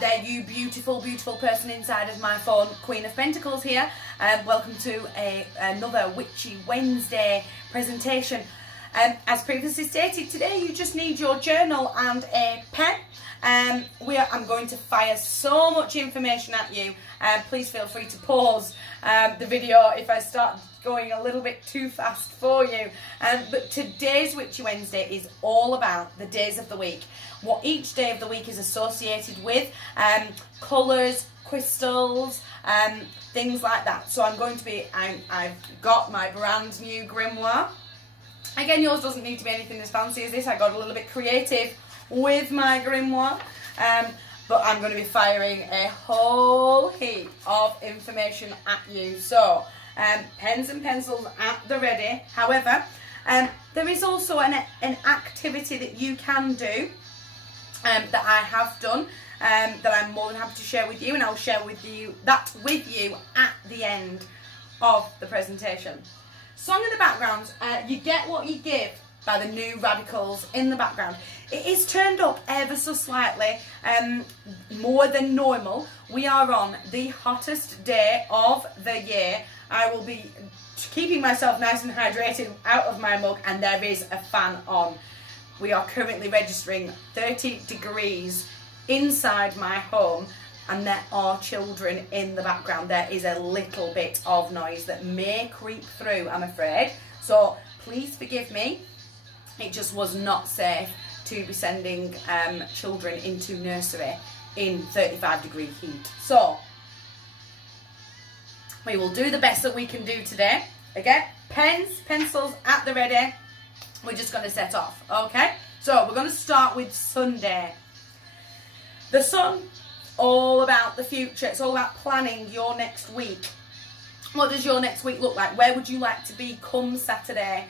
right there, you beautiful, beautiful person inside of my phone. Queen of Pentacles here. Welcome to another Witchy Wednesday presentation. As previously stated, today you just need your journal and a pen. I'm going to fire so much information at you. Please feel free to pause the video if I start going a little bit too fast for you. But today's Witchy Wednesday is all about the days of the week. What each day of the week is associated with, colours, crystals, things like that. So I've got my brand new grimoire. Again, yours doesn't need to be anything as fancy as this. I got a little bit creative with my grimoire. But I'm going to be firing a whole heap of information at you. So, pens and pencils at the ready. However, there is also an activity that you can do that I have done that I'm more than happy to share with you, and I'll share with you that at the end of the presentation. Song in the background, you get what you give by the New Radicals in the background. It is turned up ever so slightly, more than normal. We are on the hottest day of the year. I will be keeping myself nice and hydrated out of my mug, and there is a fan on. We are currently registering 30 degrees inside my home, and there are children in the background. There is a little bit of noise that may creep through, I'm afraid. So please forgive me. It just was not safe to be sending children into nursery in 35-degree heat. So we will do the best that we can do today. Again, pens, pencils at the ready. We're just going to set off, okay? So we're going to start with Sunday. The sun, all about the future. It's all about planning your next week. What does your next week look like? Where would you like to be come Saturday?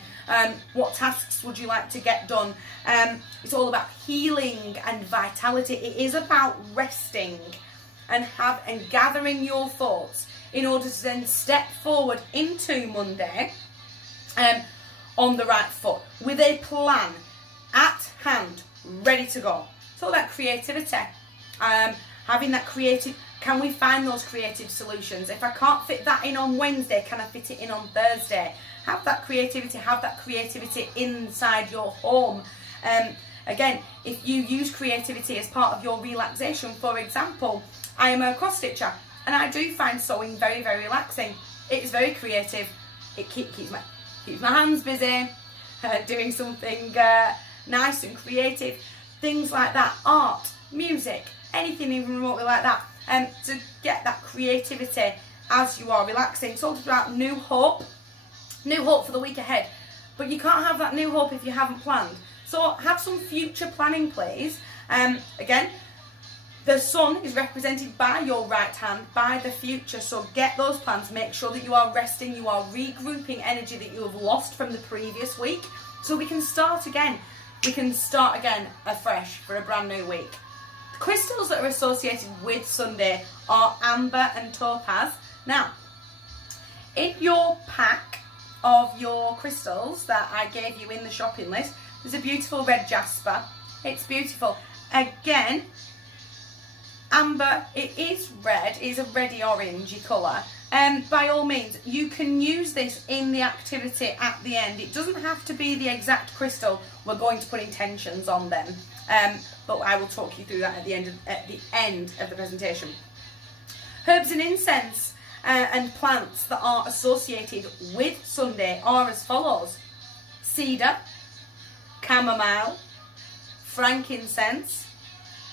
What tasks would you like to get done? It's all about healing and vitality. It is about resting and gathering your thoughts in order to then step forward into Monday on the right foot with a plan at hand, ready to go. It's all about creativity. Having that creative. Can we find those creative solutions? If I can't fit that in on Wednesday, can I fit it in on Thursday? Have that creativity inside your home. Again, if you use creativity as part of your relaxation, for example, I am a cross stitcher and I do find sewing very, very relaxing. It's very creative. It keeps my hands busy, doing something nice and creative. Things like that, art, music, anything even remotely like that. To get that creativity as you are relaxing. It's all about new hope for the week ahead. But you can't have that new hope if you haven't planned. So have some future planning, please. Again, the sun is represented by your right hand, by the future. So get those plans. Make sure that you are resting, you are regrouping energy that you have lost from the previous week. So we can start again. We can start again afresh for a brand new week. Crystals that are associated with Sunday are amber and topaz. Now, in your pack of your crystals that I gave you in the shopping list, there's a beautiful red jasper. It's beautiful. Again, amber, it is red, it's a reddy orangey colour. By all means, you can use this in the activity at the end. It doesn't have to be the exact crystal. We're going to put intentions on them. But I will talk you through that at the end of the presentation. Herbs and incense and plants that are associated with Sunday are as follows: cedar, chamomile, frankincense,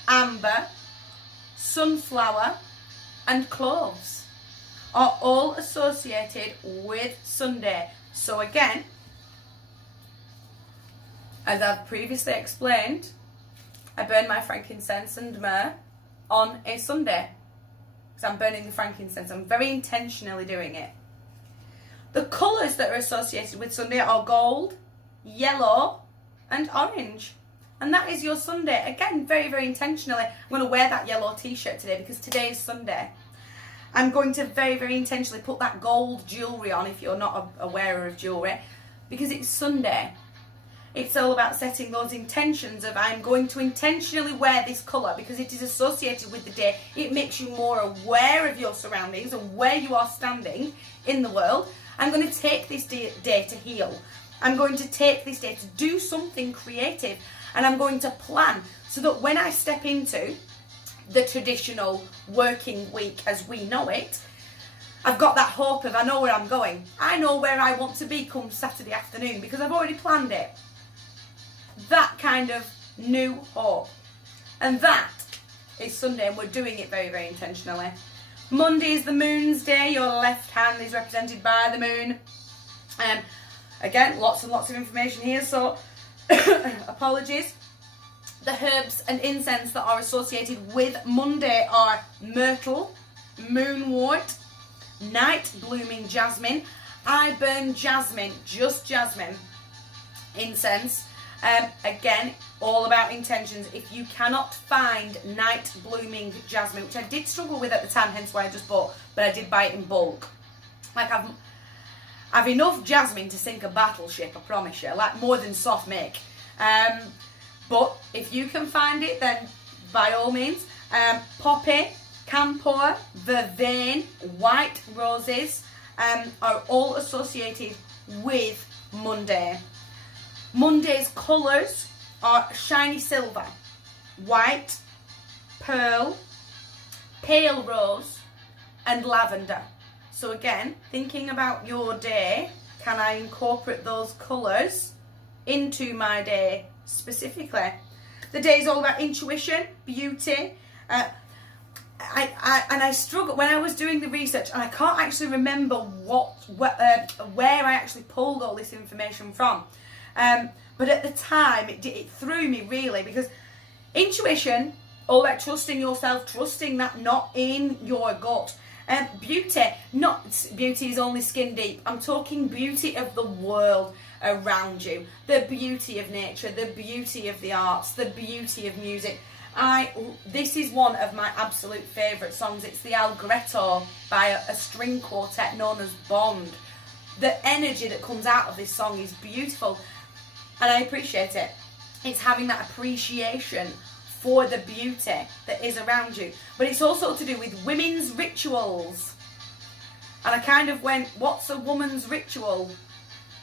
amber, sunflower, and cloves are all associated with Sunday. So again, as I've previously explained, I burn my frankincense and myrrh on a Sunday. Because I'm burning the frankincense. I'm very intentionally doing it. The colours that are associated with Sunday are gold, yellow, and orange. And that is your Sunday. Again, very, very intentionally. I'm going to wear that yellow t-shirt today because today is Sunday. I'm going to very, very intentionally put that gold jewellery on if you're not aware of jewellery, because it's Sunday. It's all about setting those intentions of I'm going to intentionally wear this colour because it is associated with the day. It makes you more aware of your surroundings and where you are standing in the world. I'm going to take this day to heal. I'm going to take this day to do something creative, and I'm going to plan so that when I step into the traditional working week as we know it, I've got that hope of I know where I'm going. I know where I want to be come Saturday afternoon because I've already planned it. That kind of new hope. And that is Sunday, and we're doing it very, very intentionally. Monday is the moon's day. Your left hand is represented by the moon. Again, lots and lots of information here, so apologies. The herbs and incense that are associated with Monday are myrtle, moonwort, night blooming jasmine. I burn jasmine, just jasmine incense. Again, all about intentions. If you cannot find night blooming jasmine, which I did struggle with at the time, hence why I just bought, but I did buy it in bulk. Like I've enough jasmine to sink a battleship, I promise you, like more than soft make. But if you can find it, then by all means. Poppy, camphor, vervain, white roses are all associated with Monday. Monday's colours are shiny silver, white, pearl, pale rose and lavender. So again, thinking about your day, can I incorporate those colours into my day specifically? The day is all about intuition, beauty. I struggled when I was doing the research, and I can't actually remember where I actually pulled all this information from. But at the time, it threw me really, because intuition, all about trusting yourself, trusting that not in your gut. Beauty, not beauty is only skin deep. I'm talking beauty of the world around you, the beauty of nature, the beauty of the arts, the beauty of music. This is one of my absolute favourite songs. It's the Allegretto by a string quartet known as Bond. The energy that comes out of this song is beautiful, and I appreciate it. It's having that appreciation for the beauty that is around you. But it's also to do with women's rituals. And I kind of went, what's a woman's ritual?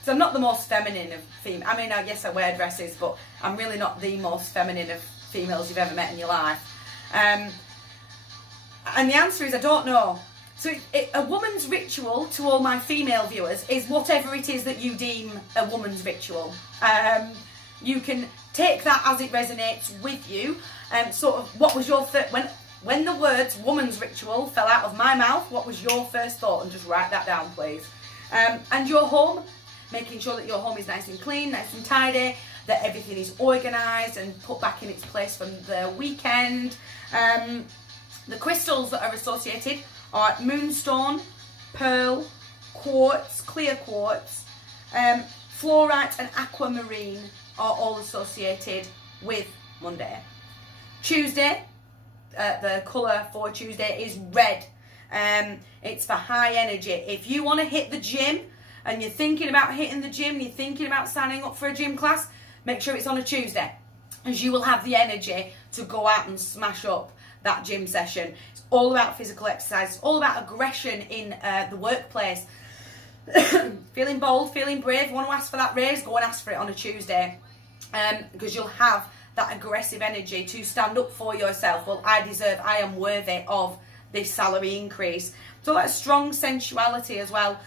So I'm not the most feminine of female. I mean, I guess I wear dresses, but I'm really not the most feminine of females you've ever met in your life. And the answer is I don't know. So a woman's ritual, to all my female viewers, is whatever it is that you deem a woman's ritual. You can take that as it resonates with you. Sort of, what was your when the words woman's ritual fell out of my mouth, what was your first thought? And just write that down, please. And your home, making sure that your home is nice and clean, nice and tidy, that everything is organised and put back in its place from the weekend. The crystals that are associated are moonstone, pearl, quartz, clear quartz, fluorite and aquamarine are all associated with Monday. Tuesday, the colour for Tuesday is red. It's for high energy. If you want to hit the gym and you're thinking about hitting the gym, you're thinking about signing up for a gym class, make sure it's on a Tuesday, as you will have the energy to go out and smash up that gym session. It's all about physical exercise. It's all about aggression in the workplace. Feeling bold, feeling brave, want to ask for that raise, go and ask for it on a Tuesday, because you'll have that aggressive energy to stand up for yourself. Well, I am worthy of this salary increase. So that strong sensuality as well,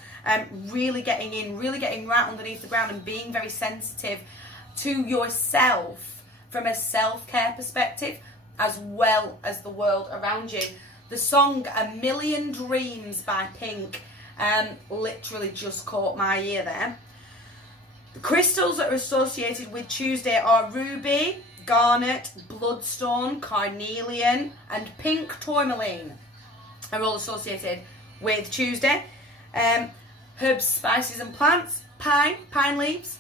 really getting in, really getting right underneath the ground and being very sensitive to yourself from a self-care perspective, as well as the world around you. The song A Million Dreams by Pink literally just caught my ear there. The crystals that are associated with Tuesday are ruby, garnet, bloodstone, carnelian and pink tourmaline are all associated with Tuesday. Herbs, spices and plants, pine leaves,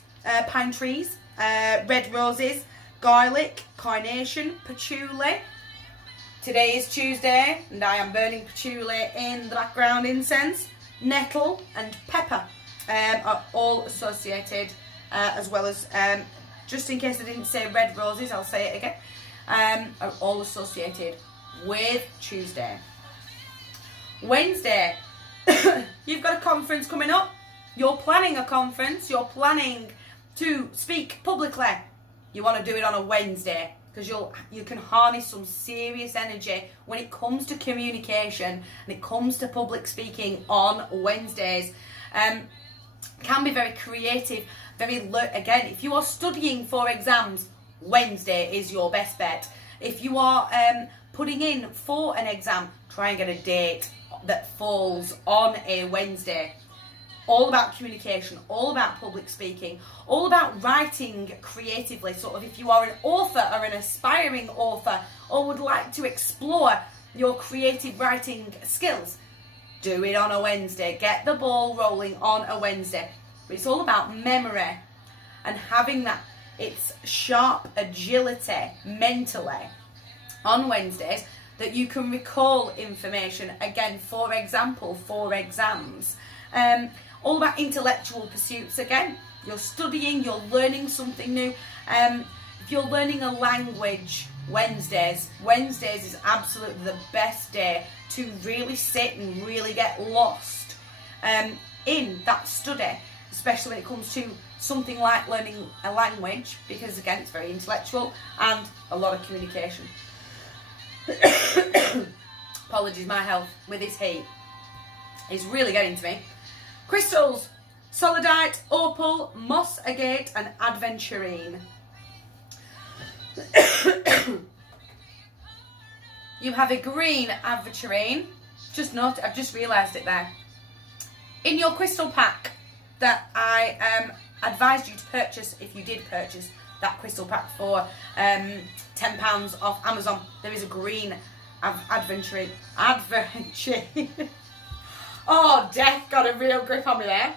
pine trees, red roses, garlic, carnation, patchouli. Today is Tuesday and I am burning patchouli in the background incense. Nettle and pepper are all associated, as well as just in case I didn't say red roses, I'll say it again, are all associated with Tuesday. Wednesday, you've got a conference coming up. You're planning a conference. You're planning to speak publicly. You want to do it on a Wednesday because you can harness some serious energy when it comes to communication and it comes to public speaking on Wednesdays. Can be very creative, again, if you are studying for exams, Wednesday is your best bet. If you are putting in for an exam, try and get a date that falls on a Wednesday. All about communication, all about public speaking, all about writing creatively. Sort of if you are an author or an aspiring author or would like to explore your creative writing skills, do it on a Wednesday. Get the ball rolling on a Wednesday. But it's all about memory and having that. It's sharp agility mentally on Wednesdays that you can recall information. Again, for example, for exams. All about intellectual pursuits again. You're studying, you're learning something new. If you're learning a language, Wednesdays is absolutely the best day to really sit and really get lost in that study, especially when it comes to something like learning a language, because again, it's very intellectual and a lot of communication. Apologies, my health with this heat is really getting to me. Crystals, solidite, opal, moss agate and adventurine. You have a green aventurine. I've just realised it there. In your crystal pack that I advised you to purchase, if you did purchase that crystal pack for £10 off Amazon, there is a green aventurine. Oh, death got a real grip on me there.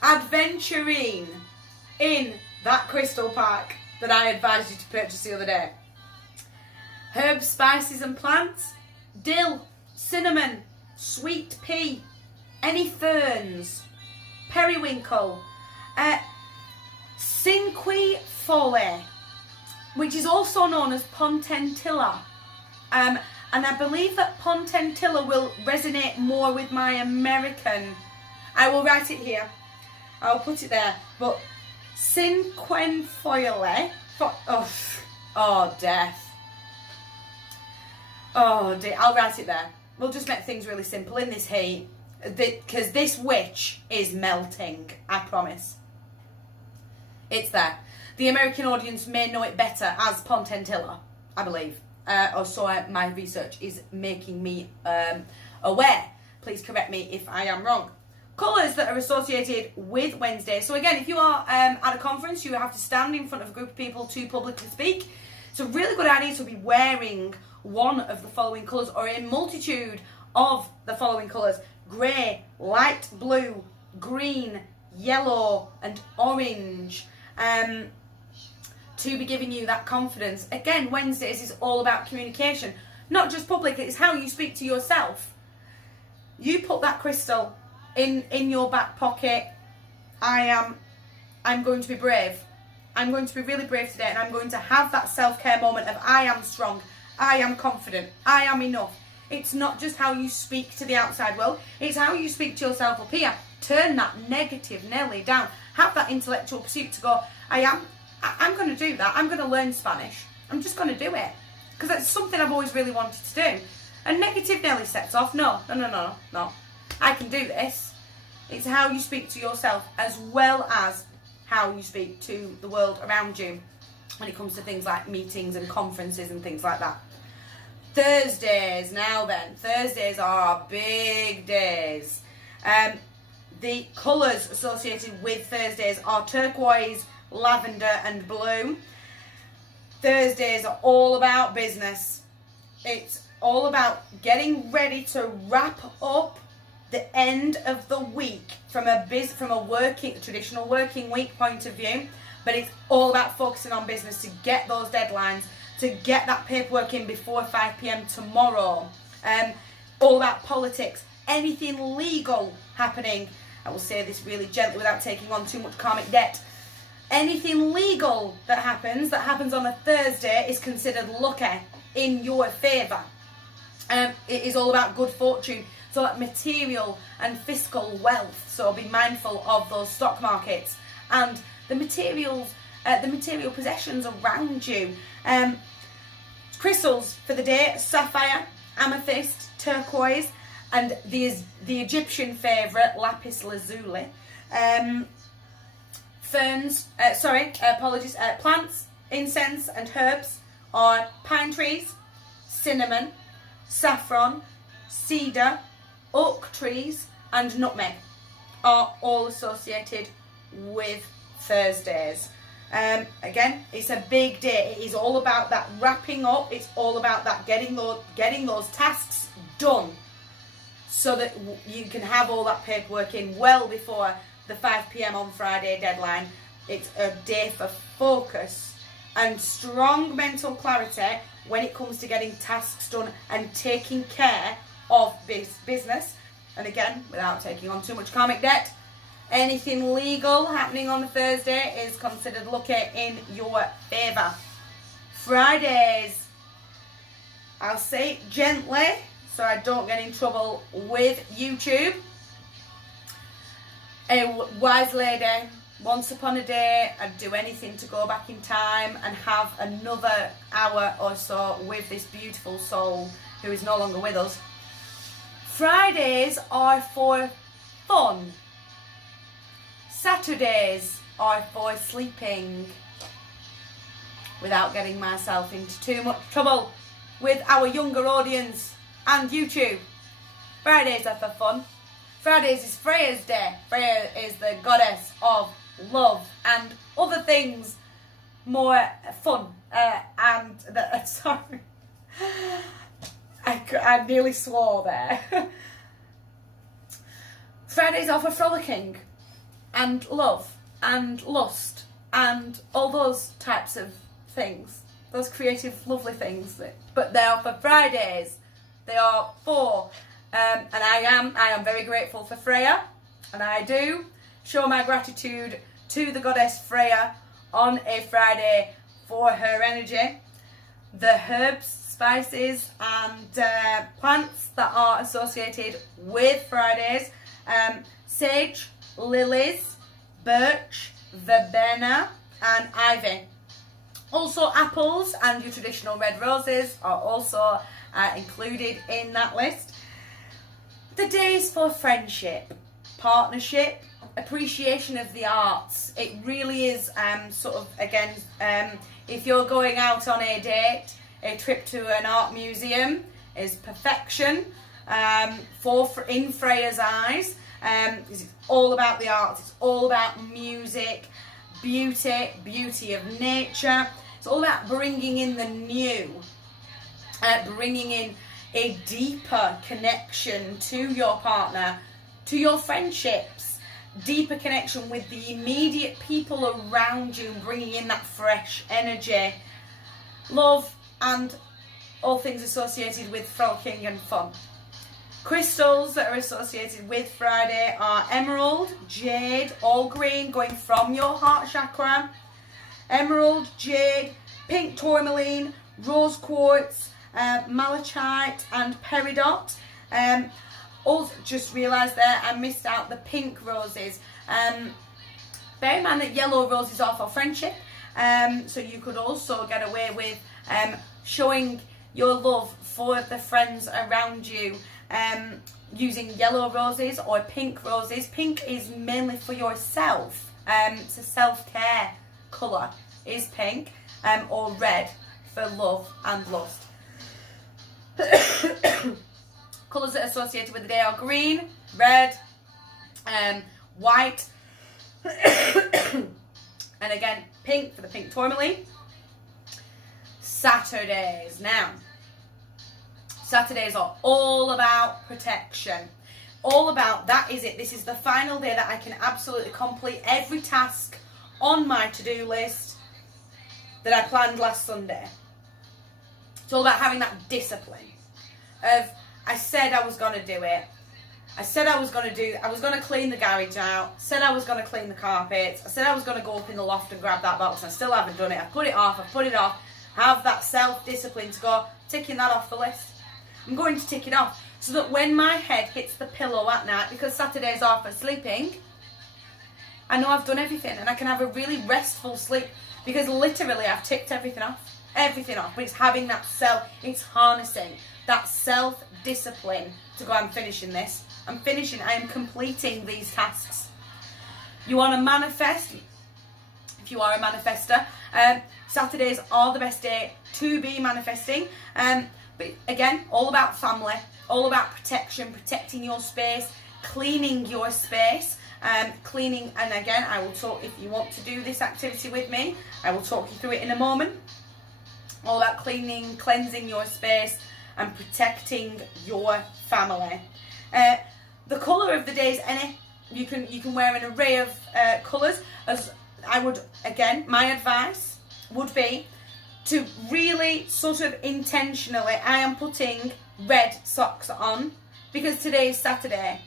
Adventurine in that crystal pack that I advised you to purchase the other day. Herbs, spices and plants. Dill, cinnamon, sweet pea, any ferns, periwinkle, cinquefolia, which is also known as pontentilla. And I believe that pontentilla will resonate more with my American. I will write it here. I'll put it there. But cinquefolia. Oh, death. Oh, dear. I'll write it there. We'll just make things really simple in this heat. Because this witch is melting. I promise. It's there. The American audience may know it better as pontentilla, I believe. Or so my research is making me aware. Please correct me if I am wrong. Colours that are associated with Wednesday. So again, if you are at a conference, you have to stand in front of a group of people to publicly speak. It's a really good idea to be wearing one of the following colours or a multitude of the following colours. Grey, light blue, green, yellow and orange. To be giving you that confidence. Again, Wednesdays is all about communication. Not just public, it's how you speak to yourself. You put that crystal in your back pocket. I'm going to be brave. I'm going to be really brave today, and I'm going to have that self-care moment of I am strong, I am confident, I am enough. It's not just how you speak to the outside world, it's how you speak to yourself up here. Turn that negative Nelly down. Have that intellectual pursuit to go, I'm going to do that. I'm going to learn Spanish. I'm just going to do it. Because that's something I've always really wanted to do. And negative Nelly sets off. No. I can do this. It's how you speak to yourself as well as how you speak to the world around you when it comes to things like meetings and conferences and things like that. Thursdays, now then. Thursdays are big days. The colours associated with Thursdays are turquoise, lavender and blue. Thursdays are all about business. It's all about getting ready to wrap up the end of the week from a traditional working week point of view, but it's all about focusing on business to get those deadlines, to get that paperwork in before 5 p.m. tomorrow. All about politics, anything legal happening. I will say this really gently without taking on too much karmic debt. Anything legal that happens on a Thursday is considered lucky, in your favour. It is all about good fortune, so like material and fiscal wealth. So be mindful of those stock markets and the material possessions around you. Crystals for the day: sapphire, amethyst, turquoise, and the Egyptian favourite, lapis lazuli. Plants, incense and herbs are pine trees, cinnamon, saffron, cedar, oak trees and nutmeg are all associated with Thursdays. Again, it's a big day. It is all about that wrapping up. It's all about that getting those tasks done, so that you can have all that paperwork in well before the 5 p.m. on Friday deadline. It's a day for focus and strong mental clarity when it comes to getting tasks done and taking care of business. And again, without taking on too much karmic debt, anything legal happening on a Thursday is considered lucky, in your favour. Fridays, I'll say it gently so I don't get in trouble with YouTube. A wise lady, once upon a day, I'd do anything to go back in time and have another hour or so with this beautiful soul who is no longer with us. Fridays are for fun. Saturdays are for sleeping, without getting myself into too much trouble with our younger audience and YouTube. Fridays are for fun. Fridays is Freya's day. Freya is the goddess of love and other things more fun. Sorry, I nearly swore there. Fridays are for frolicking and love and lust and all those types of things, those creative, lovely things. But they are for Fridays. They are for, and I am very grateful for Freya, and I do show my gratitude to the goddess Freya on a Friday for her energy. The herbs, spices and plants that are associated with Fridays: sage, lilies, birch, verbena and ivy. Also apples and your traditional red roses are also included in that list. The days for friendship, partnership, appreciation of the arts. It really is if you're going out on a date, a trip to an art museum is perfection in Freya's eyes. It's all about the arts, it's all about music, beauty of nature. It's all about bringing in the new, bringing in a deeper connection to your partner, to your friendships, deeper connection with the immediate people around you, bringing in that fresh energy, love and all things associated with frolicking and fun. Crystals that are associated with Friday are emerald, jade, all green, going from your heart chakra, emerald, jade, pink tourmaline, rose quartz, malachite and peridot. Also just realised there I missed out the pink roses. Bear in mind that yellow roses are for friendship, so you could also get away with showing your love for the friends around you using yellow roses or pink roses. Pink is mainly for yourself. It's a self-care colour is pink, or red for love and lust. Colours that are associated with the day are green, red, white, and again pink for the pink tourmaline. Saturdays. Now, Saturdays are all about protection. All about, that is it. This is the final day that I can absolutely complete every task on my to-do list that I planned last Sunday. It's all about having that discipline of, I said I was going to do it. I said I was going to clean the garage out, said I was going to clean the carpets, I said I was going to go up in the loft and grab that box, and I still haven't done it. I've put it off, have that self-discipline to go, ticking that off the list. I'm going to tick it off, so that when my head hits the pillow at night, because Saturday's off for sleeping, I know I've done everything, and I can have a really restful sleep, because literally I've ticked everything off, but it's having that it's harnessing that self-discipline to go, I'm finishing this. I am completing these tasks. You want to manifest? If you are a manifester, Saturdays are the best day to be manifesting. But again, all about family, all about protection, protecting your space, cleaning your space, cleaning. And again, I will talk, if you want to do this activity with me, I will talk you through it in a moment. All about cleaning, cleansing your space, and protecting your family. The colour of the day is any. You can wear an array of colours. As I would, again, my advice would be to really sort of intentionally, I am putting red socks on because today is Saturday.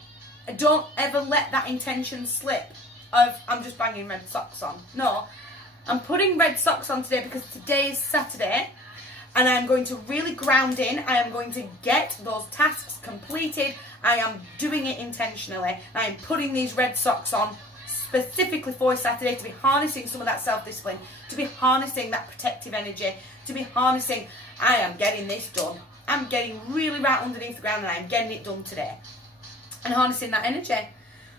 Don't ever let that intention slip of I'm just banging red socks on. No, I'm putting red socks on today because today is Saturday. And I'm going to really ground in. I am going to get those tasks completed. I am doing it intentionally. I am putting these red socks on specifically for Saturday to be harnessing some of that self-discipline, to be harnessing that protective energy, to be harnessing, I am getting this done. I'm getting really right underneath the ground and I'm getting it done today. And harnessing that energy.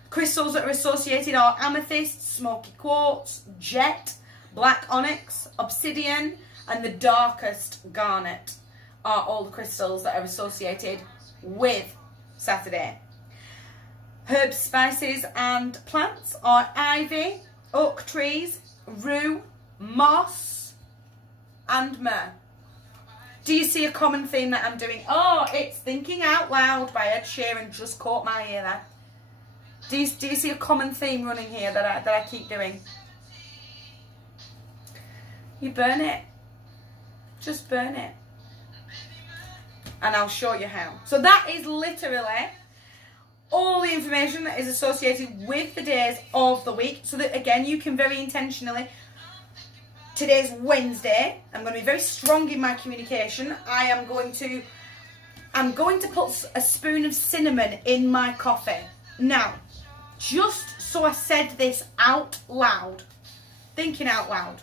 Crystals that are associated are amethyst, smoky quartz, jet, black onyx, obsidian, and the darkest garnet are all the crystals that are associated with Saturday. Herbs, spices and plants are ivy, oak trees, rue, moss and myrrh. Do you see a common theme that I'm doing? Oh, it's Thinking Out Loud by Ed Sheeran just caught my ear there. Do you see a common theme running here that I keep doing? You burn it. Just burn it. And I'll show you how. So that is literally all the information that is associated with the days of the week. So that, again, you can very intentionally... Today's Wednesday. I'm going to be very strong in my communication. I'm going to put a spoon of cinnamon in my coffee. Now, just so I said this out loud. Thinking out loud.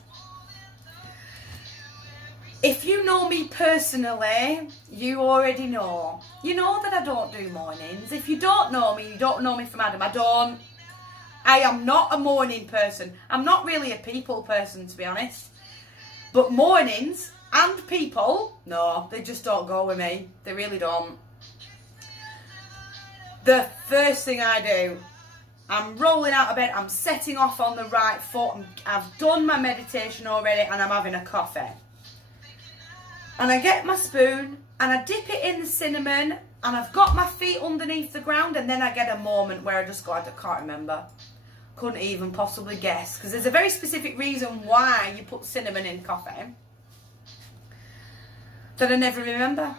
If you know me personally, you already know. You know that I don't do mornings. If you don't know me, you don't know me from Adam. I am not a morning person. I'm not really a people person, to be honest. But mornings and people, no, they just don't go with me. They really don't. The first thing I do, I'm rolling out of bed, I'm setting off on the right foot, I've done my meditation already, and I'm having a coffee. And I get my spoon and I dip it in the cinnamon and I've got my feet underneath the ground, and then I get a moment where I just go, I can't remember. Couldn't even possibly guess. Because there's a very specific reason why you put cinnamon in coffee that I never remember.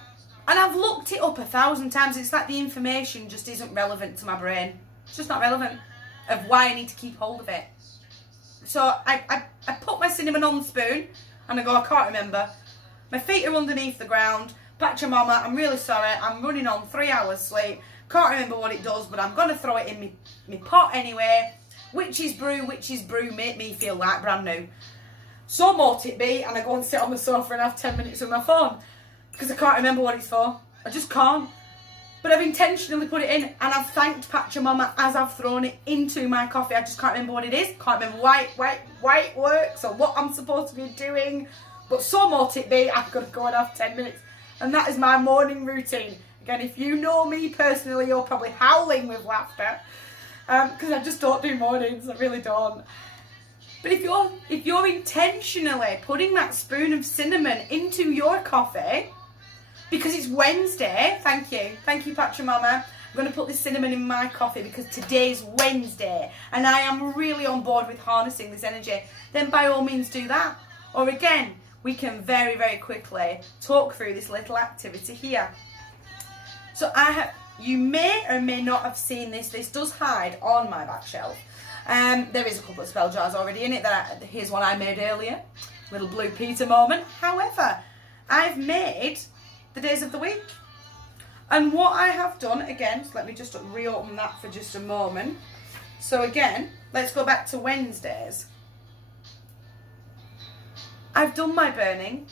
And I've looked it up 1,000 times. It's like the information just isn't relevant to my brain. It's just not relevant of why I need to keep hold of it. So I put my cinnamon on the spoon and I go, I can't remember. My feet are underneath the ground. Pachamama, I'm really sorry. I'm running on 3 hours sleep. Can't remember what it does, but I'm going to throw it in my pot anyway. Witchy's brew make me feel like brand new. So mote it be, and I go and sit on the sofa and have 10 minutes with my phone. Because I can't remember what it's for. I just can't. But I've intentionally put it in, and I've thanked Pachamama as I've thrown it into my coffee. I just can't remember what it is. Can't remember why it works or what I'm supposed to be doing. But so mote it be, I've got to go and have 10 minutes. And that is my morning routine. Again, if you know me personally, you're probably howling with laughter. Because I just don't do mornings, I really don't. But if you're intentionally putting that spoon of cinnamon into your coffee, because it's Wednesday, thank you Pachamama, I'm going to put this cinnamon in my coffee because today's Wednesday and I am really on board with harnessing this energy, then by all means do that. Or again, we can very, very quickly talk through this little activity here. So you may or may not have seen this. This does hide on my back shelf. There is a couple of spell jars already in it. Here's one I made earlier. Little Blue Peter moment. However, I've made the days of the week. And what I have done, again, so let me just reopen that for just a moment. So again, let's go back to Wednesdays. I've done my burning.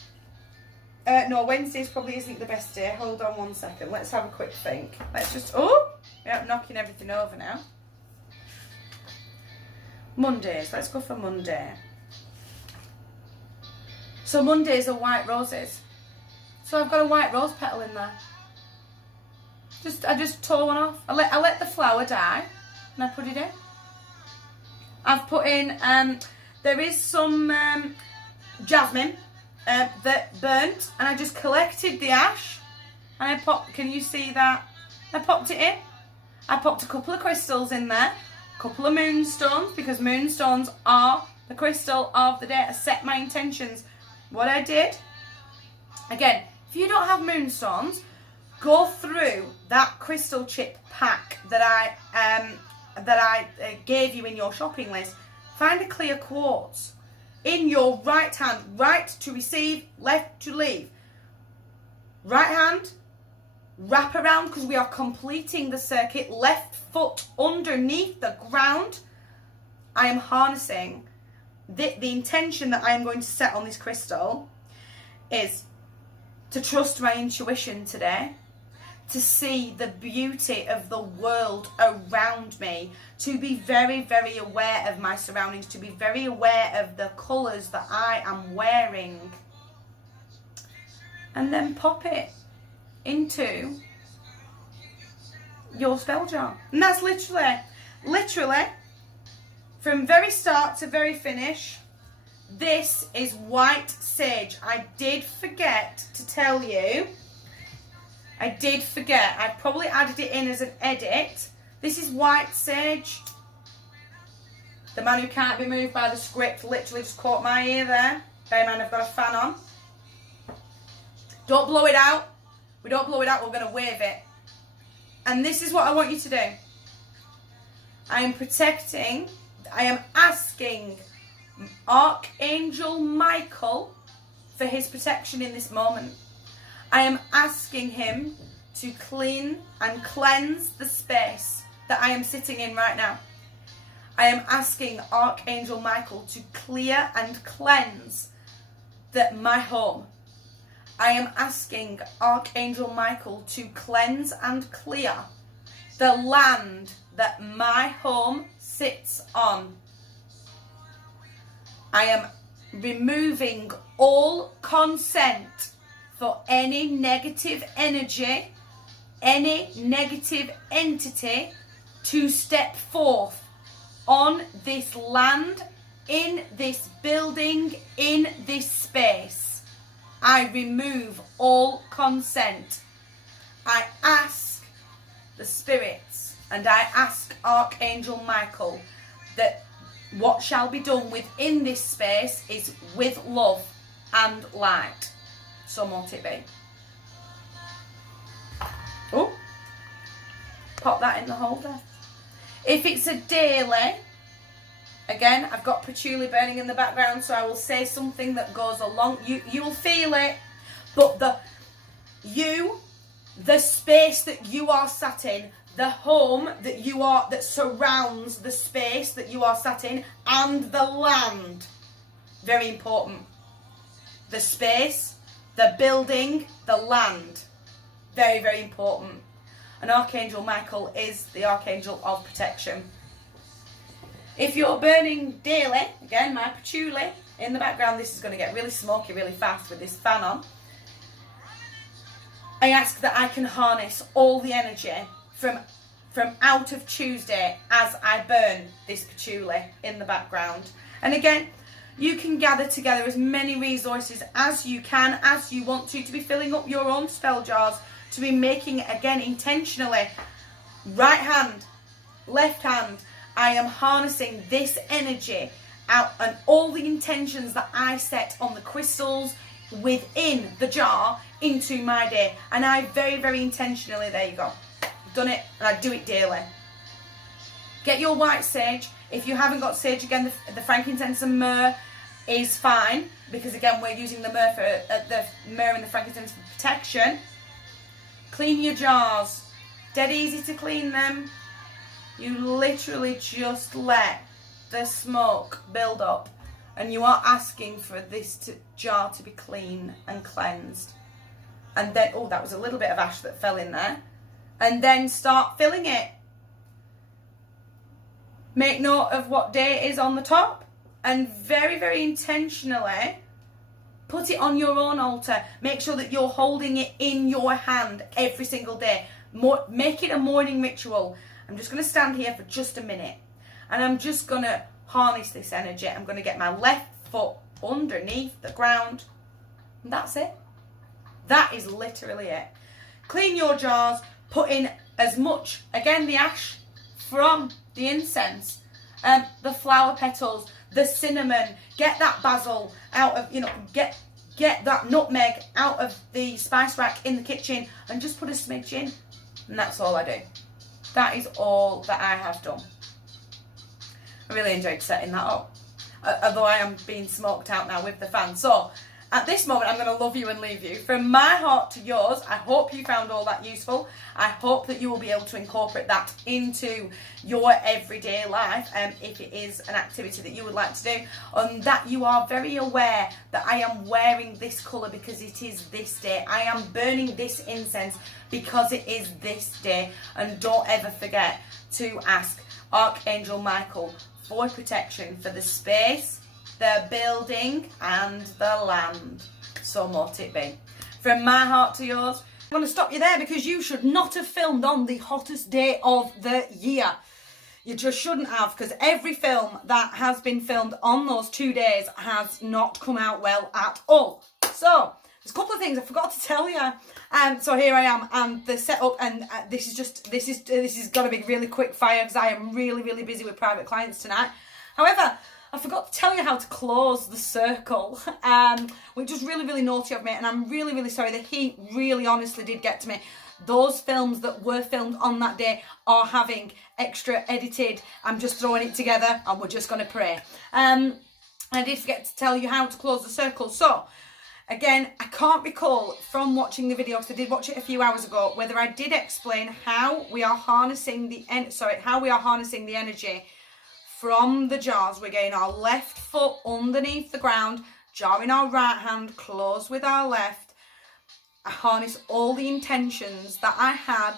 No, Wednesdays probably isn't the best day. Hold on one second. Let's have a quick think. Let's just... Oh! Yeah, I'm knocking everything over now. Mondays. Let's go for Monday. So Mondays are white roses. So I've got a white rose petal in there. I just tore one off. I let the flower die and I put it in. I've put in... there is some jasmine that burnt, and I just collected the ash and I popped... Can you see that? I popped it in. I popped a couple of crystals in there. A couple of moonstones, because moonstones are the crystal of the day. I set my intentions. What I did, again, if you don't have moonstones, go through that crystal chip pack that I gave you in your shopping list. Find a clear quartz in your right hand, right to receive, left to leave. Right hand, wrap around, because we are completing the circuit. Left foot underneath the ground. I am harnessing the intention that I am going to set on this crystal is to trust my intuition today, to see the beauty of the world around me, to be very, very aware of my surroundings, to be very aware of the colours that I am wearing, and then pop it into your spell jar. And that's literally from very start to very finish. This is white sage. I did forget to tell you. I probably added it in as an edit. This is white sage. The man who can't be moved by the script literally just caught my ear there. Bear in mind, I've got a fan on. Don't blow it out. We don't blow it out, we're going to wave it. And this is what I want you to do. I am asking Archangel Michael for his protection in this moment. I am asking him to clean and cleanse the space that I am sitting in right now. I am asking Archangel Michael to clear and cleanse my home. I am asking Archangel Michael to cleanse and clear the land that my home sits on. I am removing all consent for any negative energy, any negative entity to step forth on this land, in this building, in this space. I remove all consent. I ask the spirits and I ask Archangel Michael that what shall be done within this space is with love and light. So mote it be. Oh, pop that in the holder. If it's a daily, again, I've got patchouli burning in the background, so I will say something that goes along. You will feel it, but the space that you are sat in, the home that surrounds the space that you are sat in, and the land, very important. The space, the building, the land, very, very important. And Archangel Michael is the Archangel of protection. If you're burning daily, again, my patchouli in the background, this is going to get really smoky really fast with this fan on. I ask that I can harness all the energy from out of Tuesday as I burn this patchouli in the background. And again, you can gather together as many resources as you can, as you want to be filling up your own spell jars, to be making, again, intentionally, right hand, left hand, I am harnessing this energy out and all the intentions that I set on the crystals within the jar into my day. And I very, very intentionally, there you go, done it, and I do it daily. Get your white sage. If you haven't got sage, again, the frankincense and myrrh is fine, because again, we're using the myrrh and the frankincense for protection. Clean your jars. Dead easy to clean them. You literally just let the smoke build up, and you are asking for this jar to be clean and cleansed. And then, oh, that was a little bit of ash that fell in there. And then start filling it. Make note of what day it is on the top, and very, very intentionally put it on your own altar. Make sure that you're holding it in your hand every single day. Make it a morning ritual. I'm just going to stand here for just a minute, and I'm just going to harness this energy. I'm going to get my left foot underneath the ground, and that's it. That is literally it. Clean your jars. Put in as much, again, the ash from the incense, the flower petals, the cinnamon. Get that basil out of, get that nutmeg out of the spice rack in the kitchen, and just put a smidge in. And that's all I do. That is all that I have done. I really enjoyed setting that up, although I am being smoked out now with the fan. So at this moment, I'm going to love you and leave you. From my heart to yours, I hope you found all that useful. I hope that you will be able to incorporate that into your everyday life, if it is an activity that you would like to do, and that you are very aware that I am wearing this colour because it is this day. I am burning this incense because it is this day. And don't ever forget to ask Archangel Michael for protection for the space, the building and the land. So mote it be. From my heart to yours. I'm going to stop you there because you should not have filmed on the hottest day of the year. You just shouldn't have, because every film that has been filmed on those 2 days has not come out well at all. So there's a couple of things I forgot to tell you. So here I am, and the setup, and this is going to be really quick fire because I am really, really busy with private clients tonight. However, I forgot to tell you how to close the circle, which was really, really naughty of me, and I'm really, really sorry. The heat really honestly did get to me. Those films that were filmed on that day are having extra edited. I'm just throwing it together, and we're just going to pray. I did forget to tell you how to close the circle. So, again, I can't recall from watching the video, because I did watch it a few hours ago, whether I did explain how we are harnessing the energy from the jars. We're getting our left foot underneath the ground, jar in our right hand, close with our left. I harness all the intentions that I had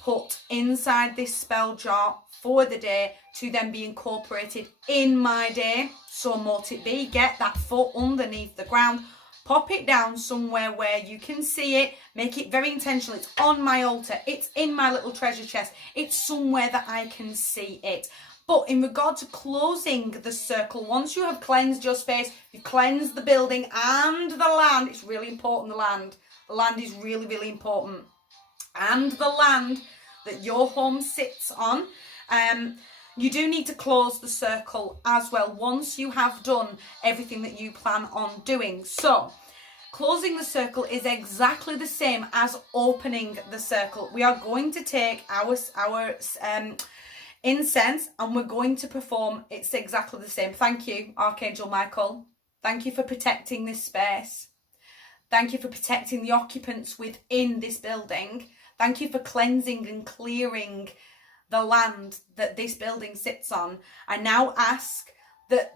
put inside this spell jar for the day to then be incorporated in my day. So mote it be. Get that foot underneath the ground. Pop it down somewhere where you can see it. Make it very intentional. It's on my altar. It's in my little treasure chest. It's somewhere that I can see it. But in regard to closing the circle, once you have cleansed your space, you cleanse the building and the land. It's really important, the land. The land is really, really important. And the land that your home sits on. You do need to close the circle as well once you have done everything that you plan on doing. So, closing the circle is exactly the same as opening the circle. We are going to take our incense, and we're going to perform. It's exactly the same. Thank you, Archangel Michael. Thank you for protecting this space. Thank you for protecting the occupants within this building. Thank you for cleansing and clearing the land that this building sits on. I now ask that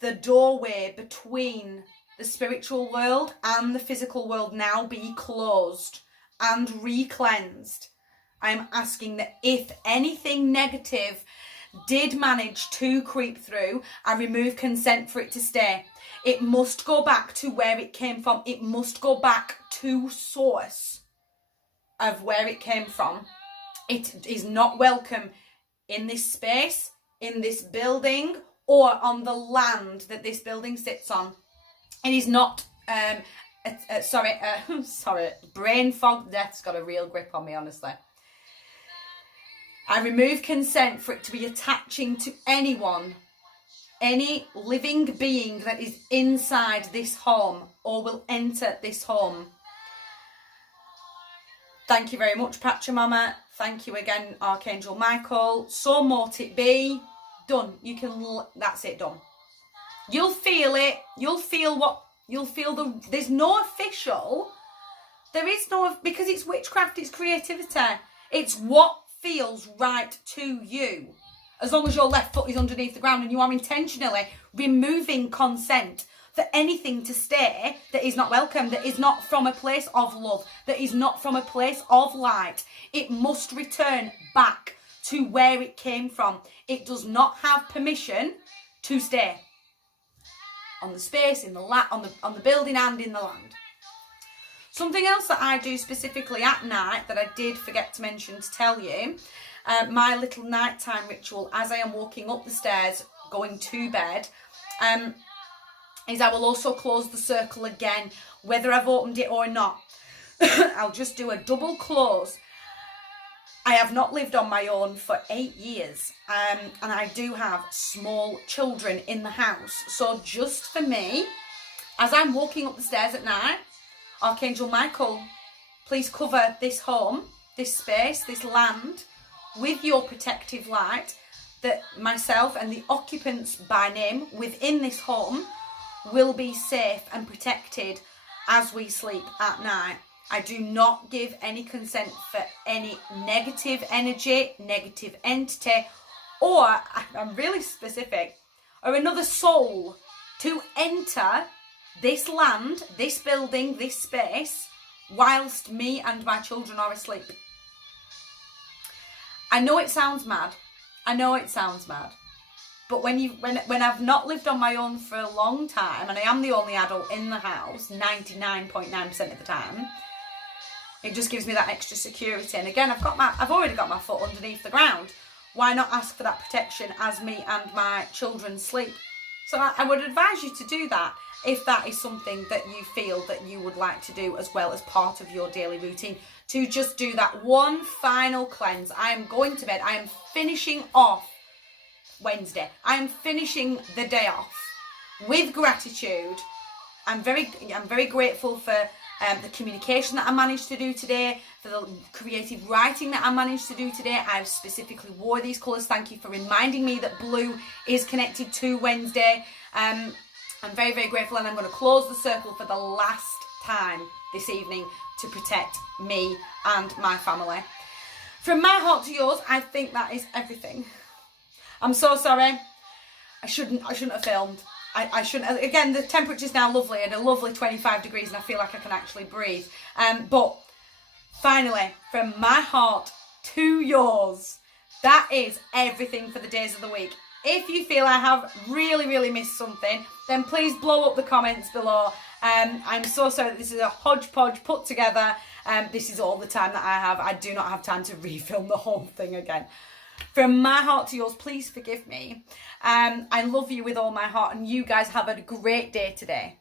the doorway between the spiritual world and the physical world now be closed and re-cleansed. I'm asking that if anything negative did manage to creep through, I remove consent for it to stay. It must go back to where it came from. It must go back to source of where it came from. It is not welcome in this space, in this building, or on the land that this building sits on. It is not, brain fog death's got a real grip on me, honestly. I remove consent for it to be attaching to anyone, any living being that is inside this home or will enter this home. Thank you very much, Patra Mama. Thank you again, Archangel Michael. So mote it be. Done. You can, that's it, done. You'll feel it. You'll feel there's no official. There is no, because it's witchcraft, it's creativity. It's what feels right to you. As long as your left foot is underneath the ground and you are intentionally removing consent for anything to stay that is not welcome, that is not from a place of love, that is not from a place of light. It must return back to where it came from. It does not have permission to stay on the space, in the on the building and in the land. Something else that I do specifically at night that I did forget to mention to tell you, my little nighttime ritual as I am walking up the stairs going to bed, is I will also close the circle again, whether I've opened it or not. I'll just do a double close. I have not lived on my own for 8 years, and I do have small children in the house. So just for me, as I'm walking up the stairs at night, Archangel Michael, please cover this home, this space, this land with your protective light, that myself and the occupants by name within this home will be safe and protected as we sleep at night. I do not give any consent for any negative energy, negative entity, or, I'm really specific, or another soul to enter this land, this building, this space, whilst me and my children are asleep. I know it sounds mad. But when I've not lived on my own for a long time, and I am the only adult in the house 99.9% of the time, it just gives me that extra security. And again, I've already got my foot underneath the ground. Why not ask for that protection as me and my children sleep? So I would advise you to do that if that is something that you feel that you would like to do as well as part of your daily routine. To just do that one final cleanse. I am going to bed. I am finishing off Wednesday. I am finishing the day off with gratitude. I'm very grateful for the communication that I managed to do today, for the creative writing that I managed to do today. I've specifically wore these colours. Thank you for reminding me that blue is connected to Wednesday. I'm very, very grateful, and I'm going to close the circle for the last time this evening to protect me and my family. From my heart to yours, I think that is everything. I'm so sorry. I shouldn't have filmed. I shouldn't. Again, the temperature's now lovely at a lovely 25 degrees, and I feel like I can actually breathe. But finally, from my heart to yours, that is everything for the days of the week. If you feel I have really, really missed something, then please blow up the comments below. I'm so sorry that this is a hodgepodge put together. This is all the time that I have. I do not have time to refilm the whole thing again. From my heart to yours, please forgive me. I love you with all my heart, and you guys have a great day today.